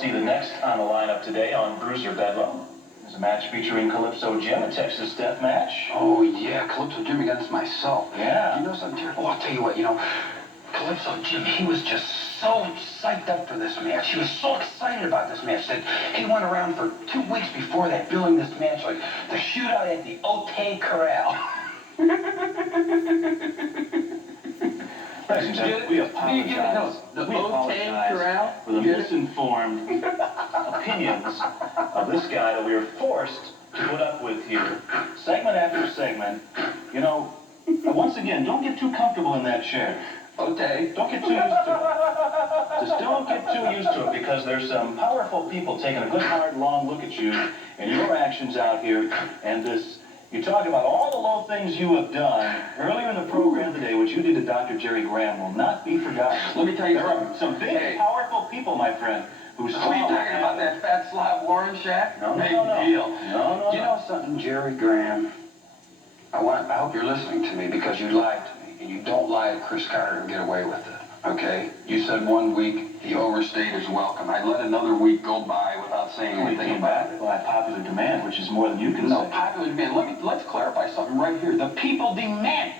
see the next on the lineup today on Bruiser Bedlam. There's a match featuring Calypso Jim, a Texas Deathmatch. Oh, yeah, Calypso Jim against myself. Yeah. You know something, Terry? Oh, I'll tell you what, Calypso Jim, he was just so psyched up for this match. He was so excited about this match that he went around for 2 weeks before that billing this match like the shootout at the Otay Corral. Ladies and gentlemen, we apologize. The Otay Corral? For the misinformed opinions of this guy that we are forced to put up with here, segment after segment. Once again, don't get too comfortable in that chair. Okay. Don't get too used to it. Just don't get too used to it, because there's some powerful people taking a good, hard, long look at you and your actions out here, and you talk about all the low things you have done earlier in the program today. What you did to Dr. Jerry Graham will not be forgotten. Let me tell you there are some big, powerful people, my friend, who saw. Are you talking about that fat slob Warren Shack? No. You know something, Jerry Graham? I hope you're listening to me, because you lied to me, and you don't lie to Chris Carter and get away with it. Okay? You said 1 week he overstayed his welcome. I let another week go by without saying anything about it. By popular demand, which is more than you can say. No, popular demand. Let's clarify something right here. The people demand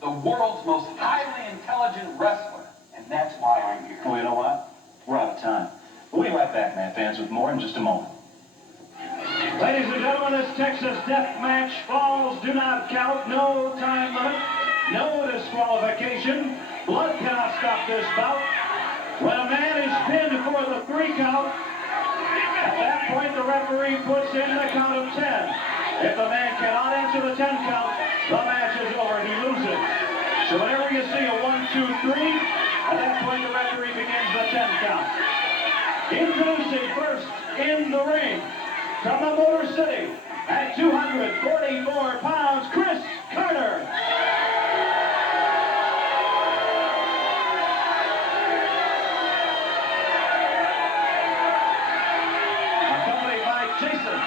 the world's most highly intelligent wrestler, and that's why I'm here. Well, you know what? We're out of time. We'll be right back, man, fans, with more in just a moment. Ladies and gentlemen, this Texas Deathmatch falls do not count. No time limit. No disqualification. Blood cannot stop this bout. When a man is pinned for the 3 count, at that point the referee puts in the count of 10. If the man cannot answer the 10 count, the match is over. He loses. So whenever you see a 1, 2, 3, at that point the referee begins the 10 count. Introducing first in the ring, from the Motor City, at 244 pounds, Chris Carter. Accompanied by Jason.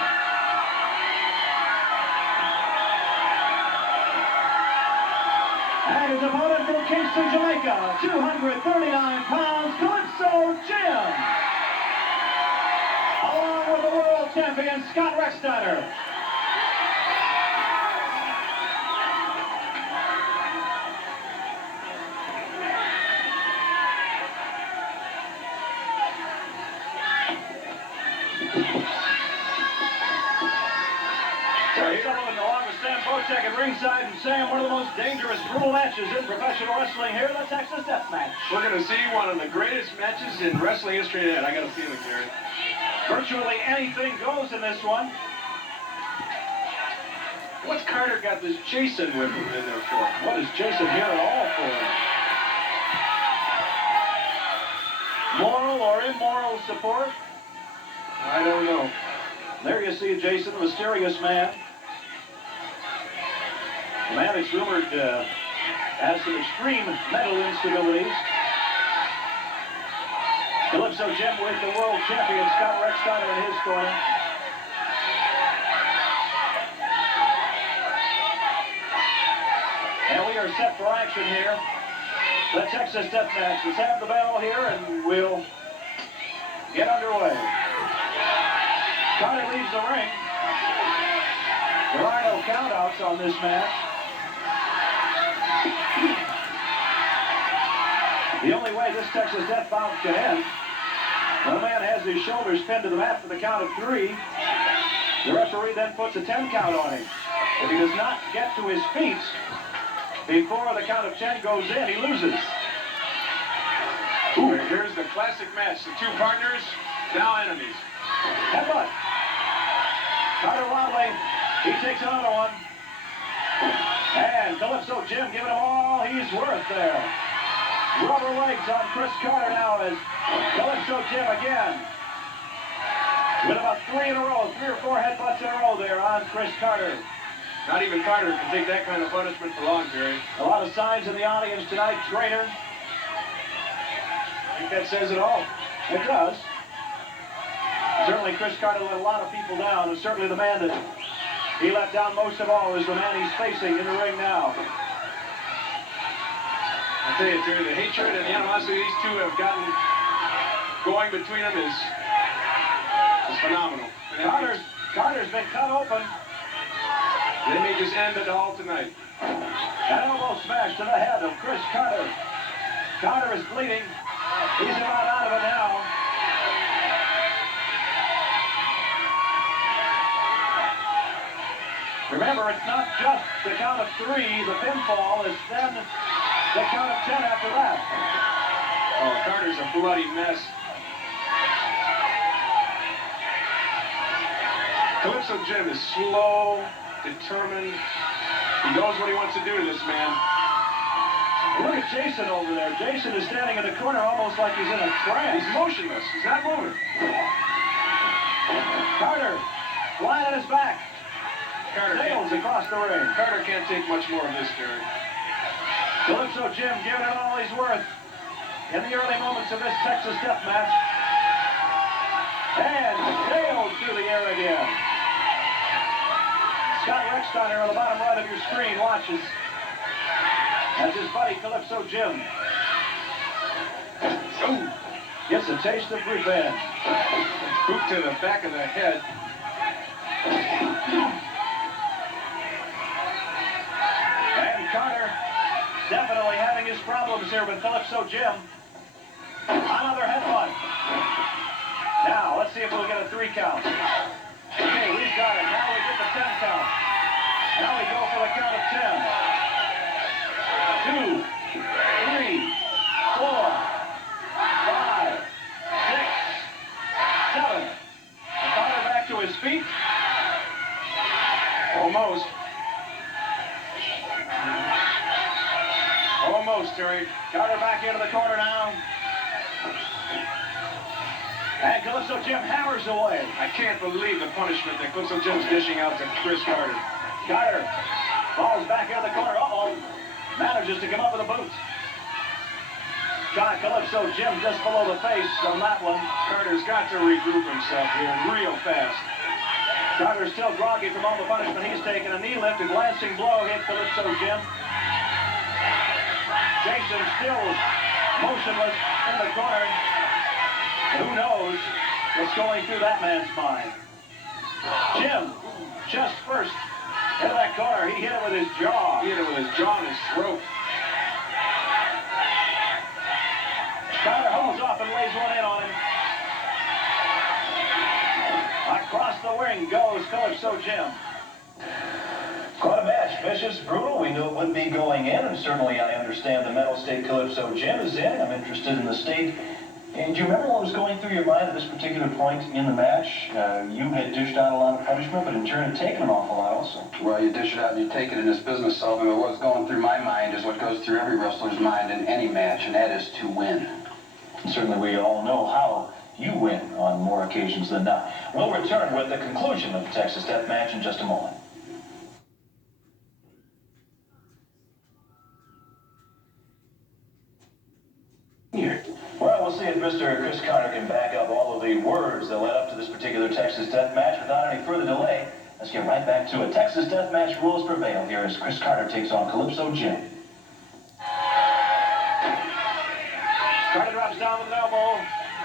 And his opponent from Kingston, Jamaica, 239 pounds, Calypso Jim. Along with the world champion, Scott Rechsteiner. Along with Sam Bocek at ringside, and Sam, one of the most dangerous, brutal matches in professional wrestling here, the Texas Deathmatch. We're going to see one of the greatest matches in wrestling history tonight. I got a feeling, Gary. Virtually anything goes in this one. What's Carter got this Jason with him in there for? What is Jason here at all for? Moral or immoral support? I don't know. There you see Jason, the mysterious man. The man is rumored has some extreme mental instabilities. Calypso Jim with the world champion, Scott Rechsteiner, in his corner. And we are set for action here. The Texas Deathmatch. Let's have the bell here and we'll get underway. Carter leaves the ring. There are no countouts on this match. The only way this Texas Death bout can end, when a man has his shoulders pinned to the mat for the count of 3, the referee then puts a 10 count on him. If he does not get to his feet before the count of 10 goes in, he loses. Ooh. Here's the classic match. The 2 partners, now enemies. Headbutt. Carter wobbling. He takes another one. And Calypso Jim giving him all he's worth there. Rubber legs on Chris Carter now as Calypso Jim again. With about 3 in a row, 3 or 4 headbutts in a row there on Chris Carter. Not even Carter can take that kind of punishment for long, Jerry. A lot of signs in the audience tonight. Traitor. I think that says it all. It does. Certainly Chris Carter let a lot of people down, and certainly the man that he let down most of all is the man he's facing in the ring now. I tell you, Terry, the hatred and the animosity these two have gotten going between them is It's phenomenal. Carter's been cut open. They may just end it all tonight. An elbow smash to the head of Chris Carter. Carter is bleeding. He's about out of it now. Remember, it's not just the count of 3, the pinfall, is then the count of 10 after that. Oh, Carter's a bloody mess. Calypso Jim is slow, determined. He knows what he wants to do to this man. Look at Jason over there. Jason is standing in the corner almost like he's in a trance. He's motionless. He's not moving. Carter, lying on his back. Carter Nails across the ring. Carter can't take much more of this, Jerry. Calypso Jim giving it all he's worth in the early moments of this Texas Deathmatch. And nailed through the air again. Scott Rechsteiner on the bottom right of your screen watches as his buddy Calypso Jim gets a taste of revenge. Boot to the back of the head. And Carter definitely having his problems here with Calypso Jim. Another headbutt. Now, let's see if we'll get a 3 count. Okay, we've got it. Now we get the 10 count. Now we go for the count of 10. 2, 3, 4, 5, 6, 7. And Carter back to his feet. Almost. Almost, Terry. Carter back into the corner now. And Calypso Jim hammers away. I can't believe the punishment that Calypso Jim's dishing out to Chris Carter. Carter falls back into the corner. Uh-oh. Manages to come up with a boot. Got Calypso Jim just below the face on that one. Carter's got to regroup himself here real fast. Carter's still groggy from all the punishment he's taken. A knee lift, a glancing blow hit Calypso Jim. Jason still motionless in the corner. Who knows what's going through that man's mind? Jim, just first into that corner. He hit it with his jaw. He hit it with his jaw and his throat. Carter holds off and lays one in on him. Across the ring goes Calypso Jim. Quite a match. Vicious, brutal. We knew it wouldn't be going in, and certainly I understand the mental state Calypso Jim is in. I'm interested in the state. And do you remember what was going through your mind at this particular point in the match? You had dished out a lot of punishment, but in turn had taken an awful lot also. Well, you dish it out and you take it in this business, Sullivan, but what's going through my mind is what goes through every wrestler's mind in any match, and that is to win. And certainly we all know how you win on more occasions than not. We'll return with the conclusion of the Texas Deathmatch in just a moment. Here. Well, we'll see if Mr. Chris Carter can back up all of the words that led up to this particular Texas Deathmatch without any further delay. Let's get right back to it. Texas Deathmatch rules prevail here as Chris Carter takes on Calypso Jim. Carter drops down with an elbow.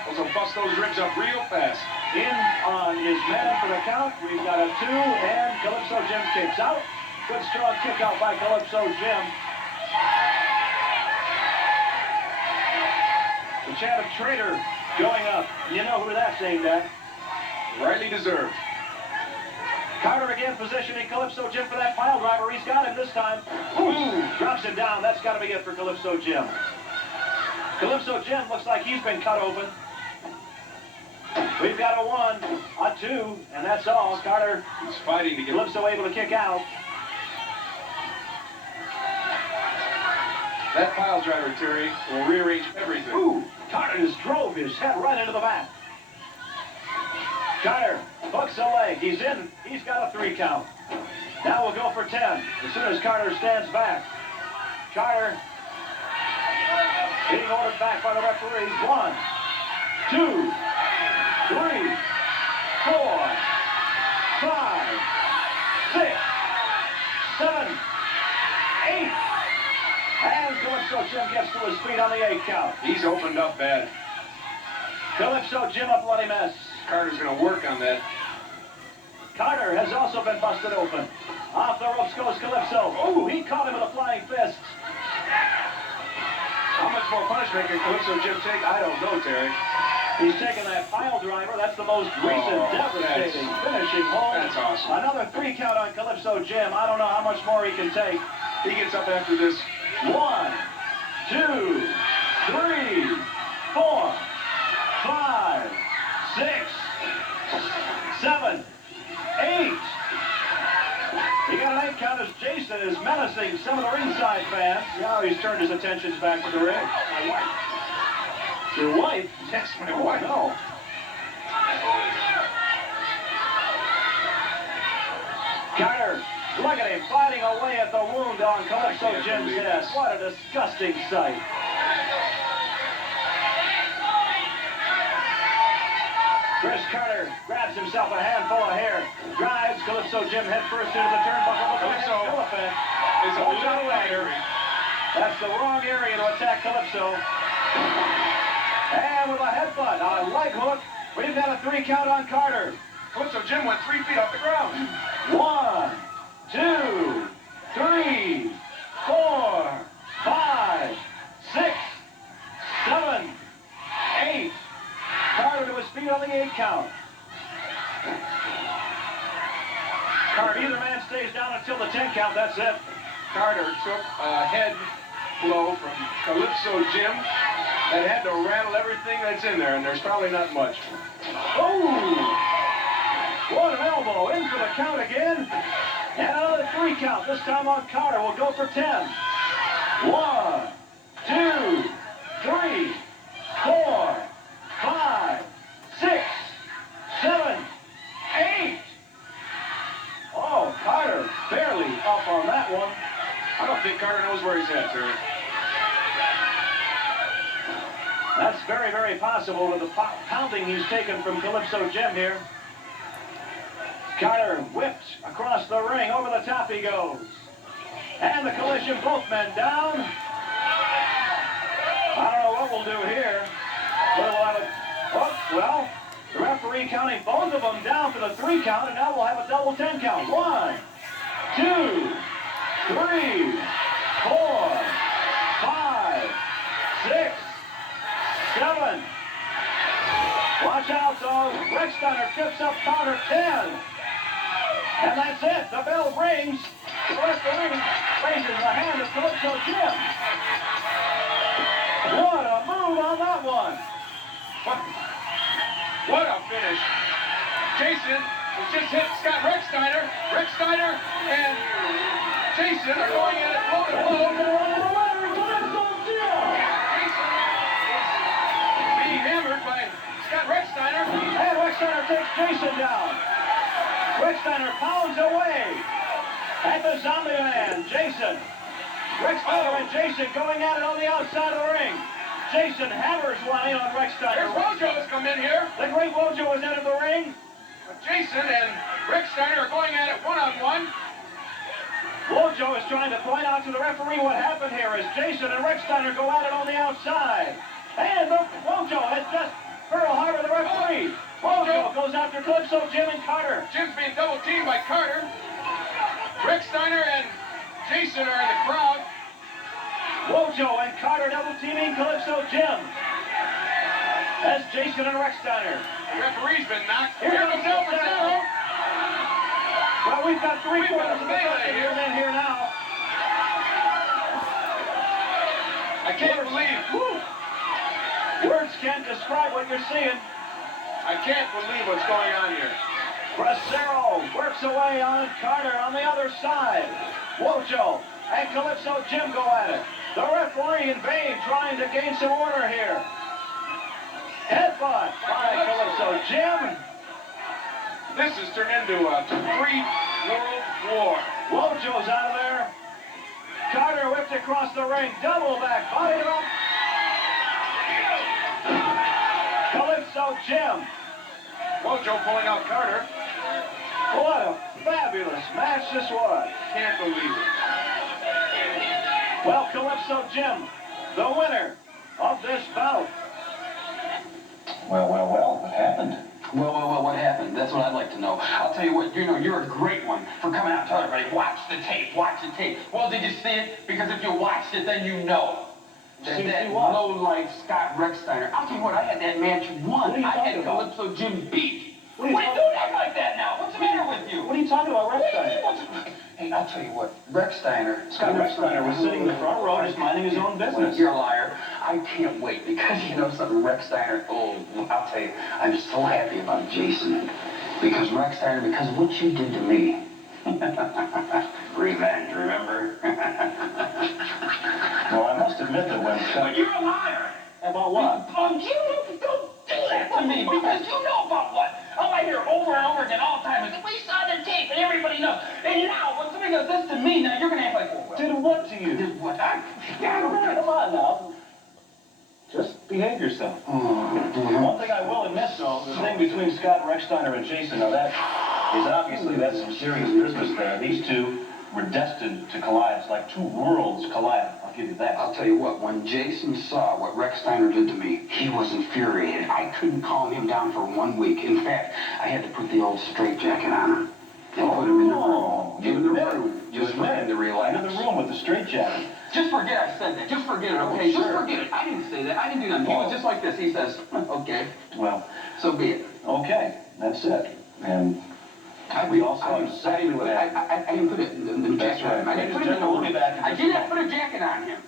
Also bust those ribs up real fast. In on his man for the count. We've got a 2, and Calypso Jim kicks out. Good strong kick out by Calypso Jim. The chant of traitor going up. You know who that's aimed at. Rightly deserved. Carter again positioning Calypso Jim for that pile driver. He's got him this time. Ooh, drops him down. That's got to be it for Calypso Jim. Calypso Jim looks like he's been cut open. We've got a 1, a 2, and that's all. Carter, he's fighting to get Calypso able to kick out. That pile driver, Terry, will rearrange everything. Ooh, Carter just drove his head right into the mat. Carter hooks a leg. He's in. He's got a 3 count. Now we'll go for 10. As soon as Carter stands back. Carter being ordered back by the referees. 1, 2, 3, 4, 5, 6, 7, 8. And Calypso Jim gets to his feet on the 8 count. He's opened up bad. Calypso Jim a bloody mess. Carter's going to work on that. Carter has also been busted open. Off the ropes goes Calypso. Oh, he caught him with a flying fist. How much more punishment can Calypso Jim take? I don't know, Terry. He's taken that pile driver. That's the most recent devastating finishing hold. That's awesome. Another 3 count on Calypso Jim. I don't know how much more he can take. He gets up after this. 1, 2, 3, 4, 5, 6, 7, 8. He got an 8 count as Jason is menacing some of the ringside fans. Now he's turned his attentions back to the ring. My wife. Your wife? Yes, my wife. No. Carter, look at him fighting away at the wound on Calypso Jim's head. What a disgusting sight. Chris Carter grabs himself a handful of hair, drives Calypso Jim headfirst into the turnbuckle. Calypso is a little lighter. That's the wrong area to attack Calypso. And with a headbutt, a leg hook, we've got a 3 count on Carter. Calypso Jim went 3 feet off the ground. 1, 2, 3, 4, 5, 6, 7, 8. Carter to his feet on the 8 count. Carter, either man stays down until the 10 count, that's it. Carter took a head blow from Calypso Jim that had to rattle everything that's in there, and there's probably not much. Oh! What an elbow, in for the count again. And another 3 count, this time on Carter. We'll go for 10. 1, 2, 3, 4, 5, 6, 7, 8. Oh, Carter barely up on that one. I don't think Carter knows where he's at, Terry. That's very, very possible with the pounding he's taken from Calypso Jim here. Carter whipped across the ring. Over the top he goes. And the collision, both men down. I don't know what we'll do here. Well, the referee counting both of them down for the 3 count, and now we'll have a double 10 count. 1, 2, 3, 4, 5, 6, 7. Watch out, though. Rechsteiner trips up Carter 10. And that's it. The bell rings. The referee raises the hand of Calypso Jim. What a move on that one. What a finish. Jason has just hit Scott Rechsteiner. Rechsteiner and Jason are going at it blow to blow. Jason is being hammered by Scott Rechsteiner. And Rechsteiner takes Jason down. Rechsteiner pounds away at the zombie man, Jason. Rechsteiner and Jason going at it on the outside of the ring. Jason hammers one in on Rechsteiner. Here's Wojo has come in here. The great Wojo has entered the ring. Jason and Rechsteiner are going at it one-on-one. Wojo is trying to point out to the referee what happened here as Jason and Rechsteiner go at it on the outside. And Wojo has just Pearl Harbor the referee. Wojo goes after Calypso, Jim, and Carter. Jim's being double-teamed by Carter. Rechsteiner and Jason are in the crowd. Wojo and Carter double-teaming Calypso Jim. That's Jason and Rechsteiner. The referee's been knocked. Here comes El Zero. Well, we've got 3/4 of the melee here now. I can't believe. Words can't describe what you're seeing. I can't believe what's going on here. Bracero works away on Carter on the other side. Wojo and Calypso Jim go at it. The referee in vain trying to gain some order here. Headbutt by Calypso Jim. This has turned into a 3-world war. Wojo's out of there. Carter whipped across the ring. Double back. Body drop. Calypso Jim. Wojo pulling out Carter. What a fabulous match this was. Can't believe it. Well, Calypso Jim, the winner of this bout. Well, what happened? Well, I'll tell you what, you know, you're a great one for coming out and telling everybody, watch the tape, watch the tape. Well, did you see it? Because if you watched it, then you know. That low-life Scott Rechsteiner. I'll tell you what, I had that match won. I had Calypso Jim beat. What are you doing act like that now? What's the matter with you? What are you talking about, Rechsteiner? Hey, I'll tell you what, Rechsteiner. Scott Rechsteiner was sitting in the front row just minding his own business. You're a liar. I can't wait because you know something, Rechsteiner. Oh, I'll tell you, I'm so happy about Jason. Because Rechsteiner, because of what you did to me. Revenge, remember? Well, I must admit that when... But you're a liar! About what? You don't do that to me, because you know about what? All I hear over and over again all the time is, we saw the tape and everybody knows. And now, when somebody does this to me, now you're going to act like, well... Did what to you? Did what? Come on now. Just behave yourself. One thing I will admit, though, the thing between Scott Rechsteiner and Jason, now that is obviously, that's some serious business there. These two were destined to collide. It's like two worlds colliding. I'll give you that. I'll tell you what, when Jason saw what Rechsteiner did to me, he was infuriated. I couldn't calm him down for 1 week. In fact, I had to put the old straitjacket on him. And put him in the room. Give him the room. Just for him to relax. In the room with the straitjacket. Just forget I said that. Just forget it, okay? Just forget it. I didn't say that. I didn't do that. He was just like this. He says, okay. Well, so be it. Okay, that's it. And we also exactly what happened. I didn't put the jacket on him. I didn't put it in the room. I did not put a jacket on him.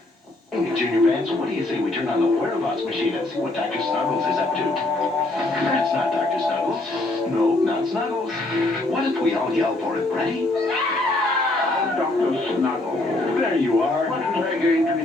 Hey, Junior fans, what do you say we turn on the whereabouts machine and see what Dr. Snuggles is up to? That's not Dr. Snuggles. No, not Snuggles. What if we all yell for him? Ready? Dr. Snuggles. There you are. What is that going to be?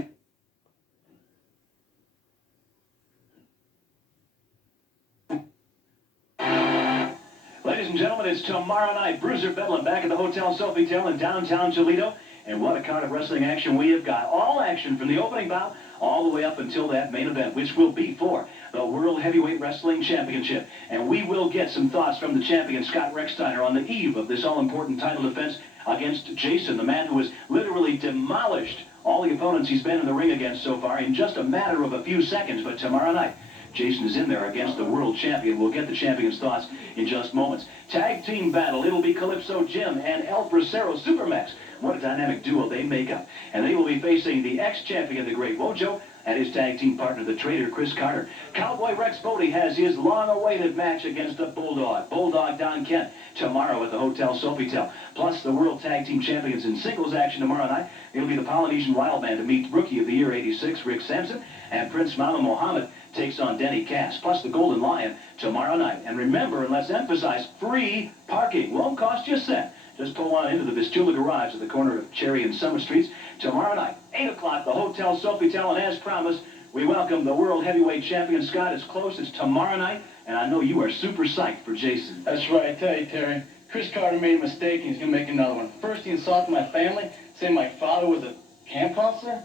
Ladies and gentlemen, it's tomorrow night. Bruiser Bedlam back at the Hotel Sofitel in downtown Toledo. And what a card of wrestling action we have got. All action from the opening bout all the way up until that main event, which will be for the World Heavyweight Wrestling Championship. And we will get some thoughts from the champion, Scott Rechsteiner, on the eve of this all-important title defense against Jason, the man who has literally demolished all the opponents he's been in the ring against so far in just a matter of a few seconds. But tomorrow night, Jason is in there against the world champion. We'll get the champion's thoughts in just moments. Tag team battle. It'll be Calypso Jim and El Bracero Supermax. What a dynamic duo they make up. And they will be facing the ex-champion, the Great Wojo, and his tag team partner, the traitor, Chris Carter. Cowboy Rex Bodie has his long-awaited match against the Bulldog Don Kent, tomorrow at the Hotel Sofitel. Plus, the World Tag Team Champions in singles action tomorrow night. It'll be the Polynesian Wildman to meet Rookie of the Year 86, Rick Sampson, and Prince Mama Mohammed takes on Denny Cass, plus the Golden Lion tomorrow night. And remember, and let's emphasize, free parking. Won't cost you a cent. Just pull on into the Vistula Garage at the corner of Cherry and Summer Streets. Tomorrow night, 8 o'clock, the Hotel Sofitel, and as promised, we welcome the World Heavyweight Champion. Scott, it's close. It's tomorrow night, and I know you are super psyched for Jason. That's right. I tell you, Terry, Chris Carter made a mistake, and he's going to make another one. First, he insulted my family, saying my father was a camp counselor.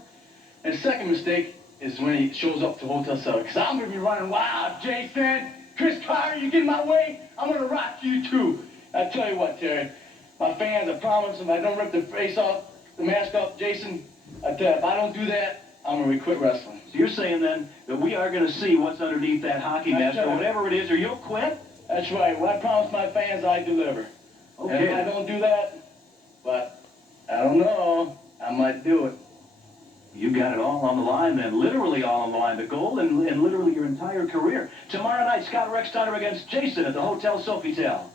And the second mistake is when he shows up to Hotel Cell. Because I'm going to be running wild, Jason. Chris Carter, you get in my way, I'm going to rock you too. I tell you what, Terry, my fans, I promise, if I don't rip the face off, the mask off, Jason, I tell you, if I don't do that, I'm going to quit wrestling. So you're saying then that we are going to see what's underneath that hockey mask or whatever it is, or you'll quit? That's right. When I promise my fans, I deliver. Okay. And if I don't do that, but I don't know, I might do it. You got it all on the line then, literally all on the line, the goal and literally your entire career. Tomorrow night, Scott Rechsteiner against Jason at the Hotel Sofitel.